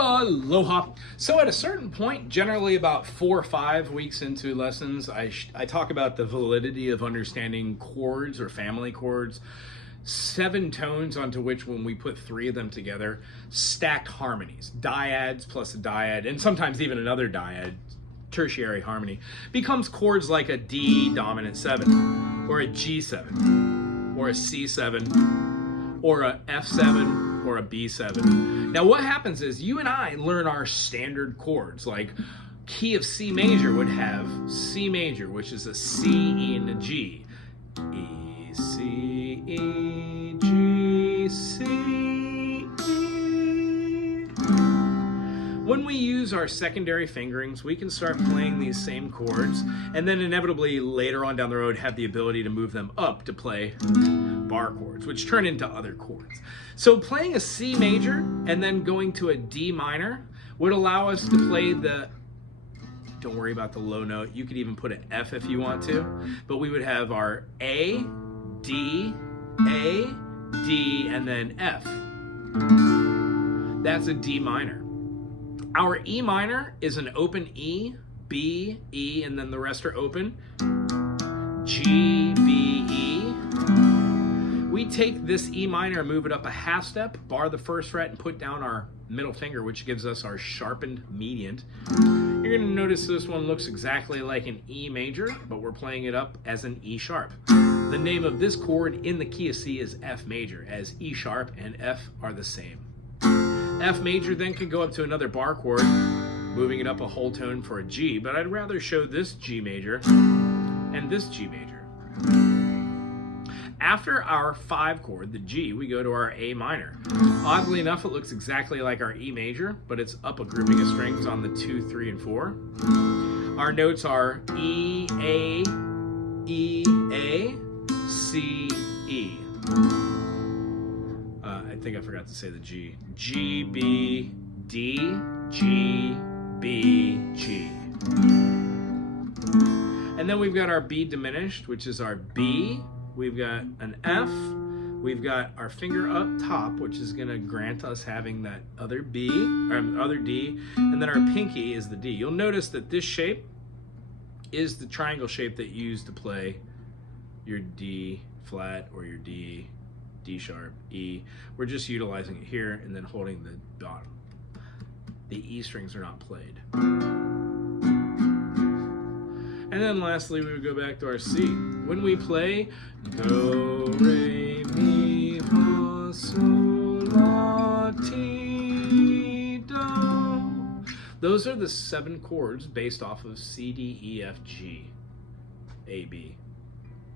Aloha. So at a certain point, generally about 4 or 5 weeks into lessons, I talk about the validity of understanding chords or family chords, 7 tones onto which, when we put 3 of them together, stacked harmonies, dyads plus a dyad, and sometimes even another dyad, tertiary harmony, becomes chords like a D dominant 7, or a G7, or a C7, or a F7, or a B7. Now what happens is you and I learn our standard chords, like key of C major would have C major, which is a C, E, and a G. E, C, E, G, C, E. When we use our secondary fingerings, we can start playing these same chords, and then inevitably later on down the road have the ability to move them up to play bar chords, which turn into other chords. So playing a C major and then going to a D minor would allow us to play the, don't worry about the low note, you could even put an F if you want to, but we would have our A, D, and then F. That's a D minor. Our E minor is an open E, B, E, and then the rest are open. G, B, E. We take this E minor, move it up a half step, bar the first fret, and put down our middle finger, which gives us our sharpened mediant. You're going to notice this one looks exactly like an E major, but we're playing it up as an E sharp. The name of this chord in the key of C is F major, as E sharp and F are the same. F major then can go up to another bar chord, moving it up a whole tone for a G, but I'd rather show this G major and this G major. After our 5 chord, the G, we go to our A minor. Oddly enough, it looks exactly like our E major, but it's up a grouping of strings on the 2, 3, and 4. Our notes are E, A, C, E. I think I forgot to say the G. G, B, D, G, B, G. And then we've got our B diminished, which is our B. We've got an F. We've got our finger up top, which is going to grant us having that other B, or other D. And then our pinky is the D. You'll notice that this shape is the triangle shape that you use to play your D flat or your D sharp, E. We're just utilizing it here and then holding the bottom. The E strings are not played. And then lastly, we would go back to our C. When we play do, re, mi, fa, sol, la, ti, do. Those are the 7 chords based off of C, D, E, F, G, A, B.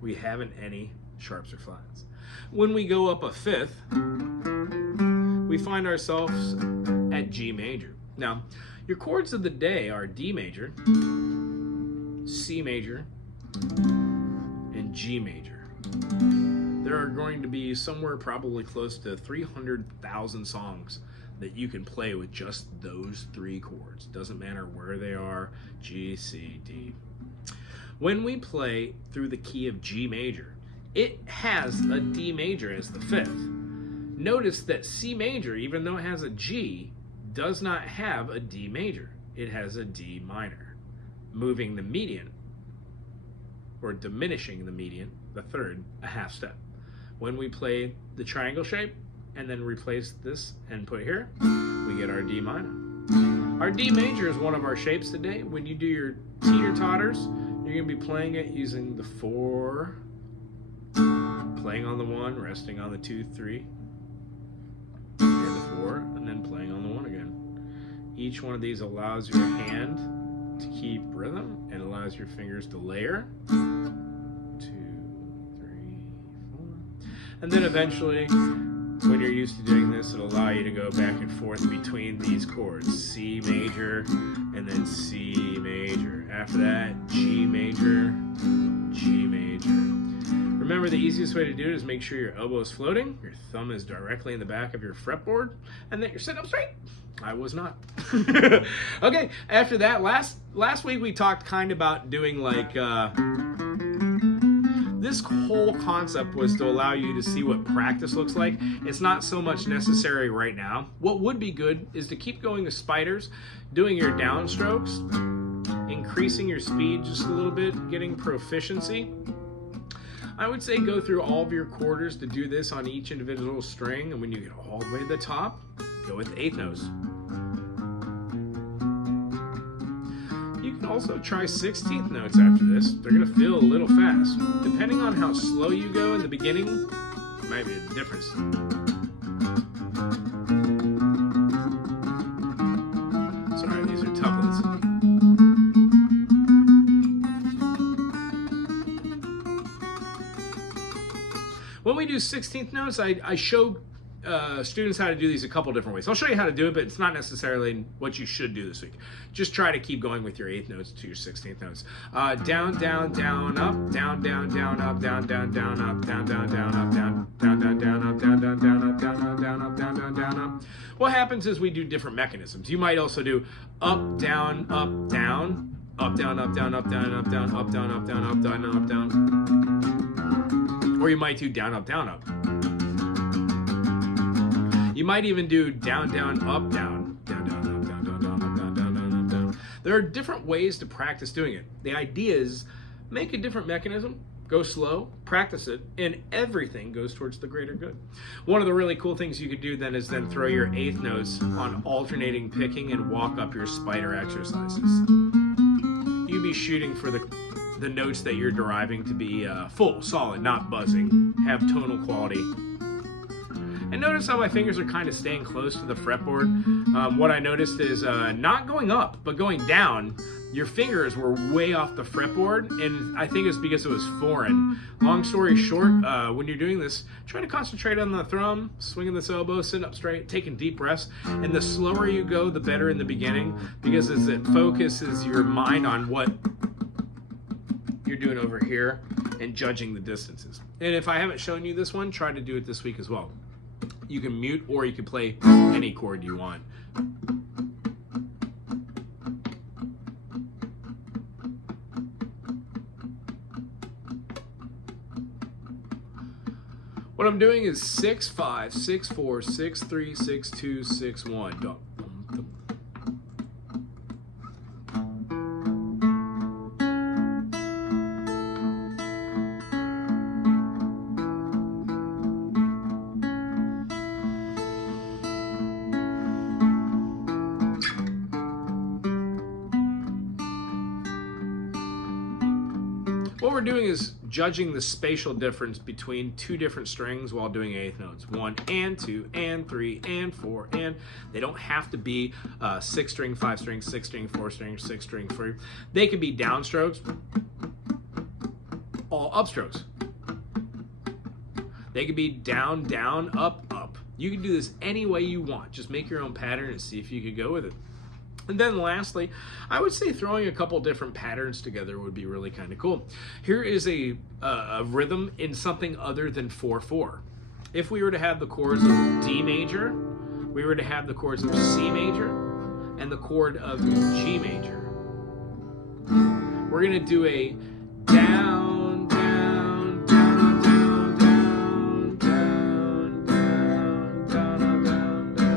We haven't any sharps or flats. When we go up a 5th, we find ourselves at G major. Now, your chords of the day are D major, C major, and G major. There are going to be somewhere probably close to 300,000 songs that you can play with just those 3 chords. Doesn't matter where they are, G, C, D. When we play through the key of G major, it has a D major as the 5th. Notice that C major, even though it has a G, does not have a D major. It has a D minor, moving the median, or diminishing the median, the 3rd, a half step. When we play the triangle shape and then replace this and put it here, we get our D minor. Our D major is one of our shapes today. When you do your teeter-totters, you're going to be playing it using the 4, playing on the 1, resting on the 2, 3, and the 4, and then playing on the 1 again. Each one of these allows your hand to keep rhythm and allows your fingers to layer. 2, 3, 4. And then eventually, when you're used to doing this, it'll allow you to go back and forth between these chords. C major, and then C major. After that, G major, G major. Remember, the easiest way to do it is make sure your elbow is floating, your thumb is directly in the back of your fretboard, and that you're sitting up straight. I was not. Okay, after that, last week we talked kind of about doing like, this whole concept was to allow you to see what practice looks like. It's not so much necessary right now. What would be good is to keep going with spiders, doing your downstrokes, increasing your speed just a little bit, getting proficiency. I would say go through all of your quarters to do this on each individual string, and when you get all the way to the top, go with the eighth notes. You can also try 16th notes after this. They're going to feel a little fast. Depending on how slow you go in the beginning, it might be a difference. Sorry, these are tuplets. When we do 16th notes, I show students how to do these a couple different ways. I'll show you how to do it, but it's not necessarily what you should do this week. Just try to keep going with your 8th notes to your 16th notes. Down, down, down, up, down, down, down, up, down, down, down, up, down, down, down, up, down, down, down, down, up, down, down, down, up, down, down, down, up, down, down, down, up. What happens is we do different mechanisms. You might also do up, down, up, down, up, down, up, down, up, down, up, down, up, down, up, down, up, down, up, down. Or you might do down, up, down, up. You might even do down, down, up, down, down, down, up, down, down, down, up, down, down, down, up, down. There are different ways to practice doing it. The idea is make a different mechanism, go slow, practice it, and everything goes towards the greater good. One of the really cool things you could do then is then throw your 8th notes on alternating picking and walk up your spider exercises. You'd be shooting for the notes that you're deriving to be full, solid, not buzzing, have tonal quality. And notice how my fingers are kind of staying close to the fretboard. What I noticed is not going up, but going down, your fingers were way off the fretboard, and I think it's because it was foreign. Long story short, when you're doing this, try to concentrate on the thumb, swinging this elbow, sitting up straight, taking deep breaths, and the slower you go, the better in the beginning, because as it focuses your mind on what you're doing over here and judging the distances. And if I haven't shown you this one, try to do it this week as well. You can mute or you can play any chord you want. What I'm doing is 6, 5, 6, 4, 6, 3, 6, 2, 6, 1. What we're doing is judging the spatial difference between two different strings while doing 8th notes. 1 and 2 and 3 and 4 and they don't have to be 6 string, 5 string, 6 string, 4 string, 6 string, 3. They can be downstrokes, all upstrokes. They could be down, down, up, up. You can do this any way you want. Just make your own pattern and see if you could go with it. And then lastly, I would say throwing a couple different patterns together would be really kind of cool. Here is a rhythm in something other than 4/4. If we were to have the chords of D major, we were to have the chords of C major, and the chord of G major. We're going to do a down, down, down, down, down, down, down, down, down, down,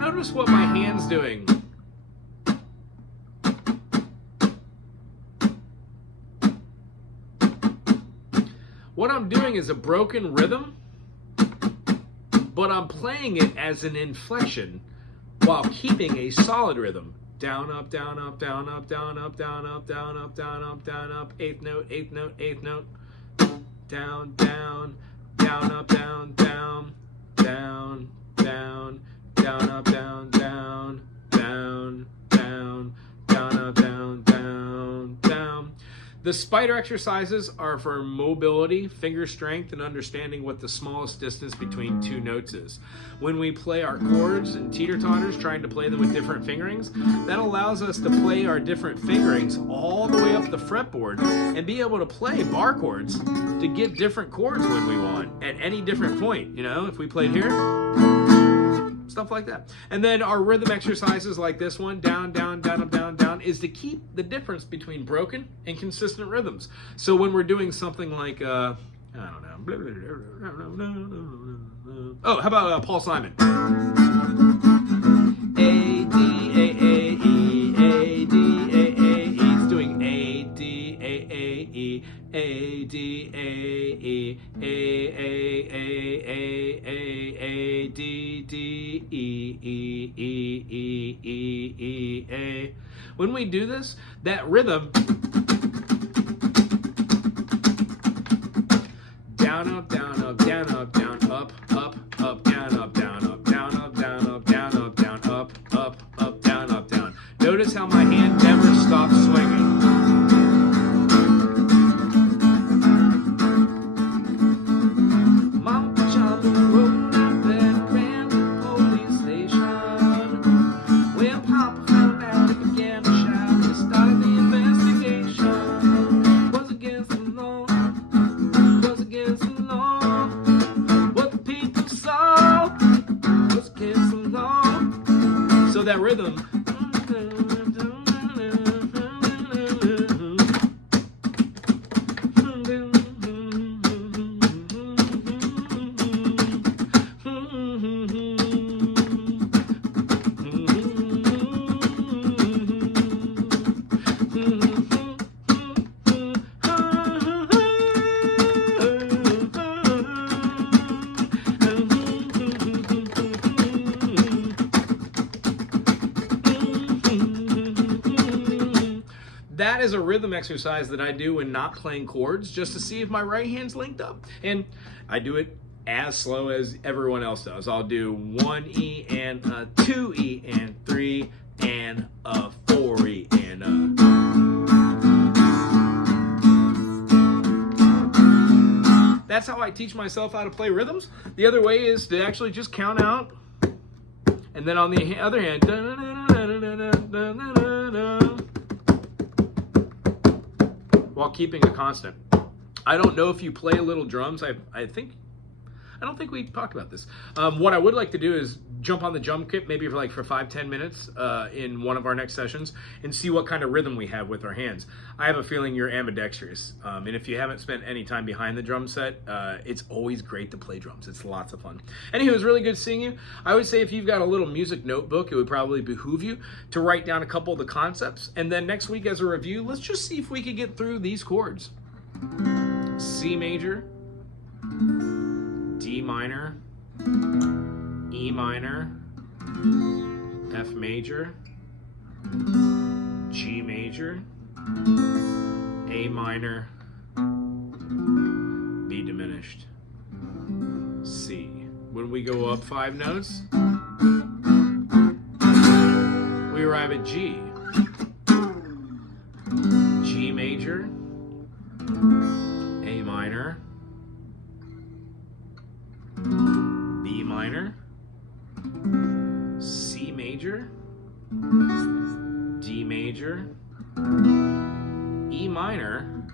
Notice what my hand's doing. What I'm doing is a broken rhythm, but I'm playing it as an inflection while keeping a solid rhythm. Down, up, down, up, down, up, down, up, down, up, down, up, down, up, down, up, 8th note, 8th note, 8th note. Down, down, down, up, down, down, down, down, down, up, down, down, down, down, down, up, down, down, down. The spider exercises are for mobility, finger strength, and understanding what the smallest distance between two notes is. When we play our chords and teeter-totters, trying to play them with different fingerings, that allows us to play our different fingerings all the way up the fretboard and be able to play bar chords to get different chords when we want at any different point. You know, if we played here, stuff like that. And then our rhythm exercises like this one, down, down, down, up, down, down, is to keep the difference between broken and consistent rhythms. So when we're doing something like, I don't know. Oh, how about Paul Simon? A, D, A, A, E, A, D, A, A, E. He's doing A, D, A, A, E, A, D, A, E, A, A, A, A, A, A, D, D, E, E, E, E, E, E, A. When we do this, that rhythm, down, up, down, up, down, up, down, up, up, up, down, up, down, up, down, up, down, up, down, up, down, up, up, up, down, up, down. Notice how my hand never stops swinging. So that rhythm, that is a rhythm exercise that I do when not playing chords, just to see if my right hand's linked up. And I do it as slow as everyone else does. I'll do 1 E and a 2 E and 3 and a 4 E and a. That's how I teach myself how to play rhythms. The other way is to actually just count out, and then on the other hand, while keeping a constant. I don't know if you play little drums. I don't think we talked about this. What I would like to do is jump on the drum kit maybe for 5-10 minutes in one of our next sessions and see what kind of rhythm we have with our hands. I have a feeling you're ambidextrous, and if you haven't spent any time behind the drum set, it's always great to play drums. It's lots of fun. Anyway, it was really good seeing you. I would say if you've got a little music notebook, it would probably behoove you to write down a couple of the concepts, and then next week as a review, let's just see if we could get through these chords. C major, D minor, E minor, F major, G major, A minor, B diminished, C. When we go up 5 notes, we arrive at G. G major, A minor, B minor, C major, D major, E minor,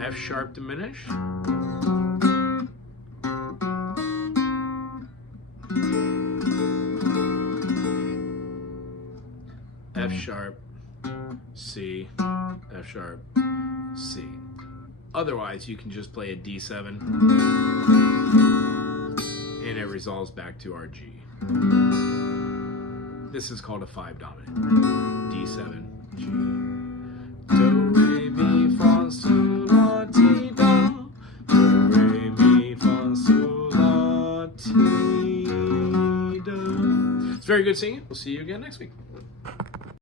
F sharp diminished, F sharp, C, F sharp, C. Otherwise, you can just play a D7 and it resolves back to our G. This is called a 5 dominant. D7, G. Do, re, mi, fa, sol, la, ti, do. Do, re, mi, fa, sol, la, ti, do. It's very good seeing you. We'll see you again next week.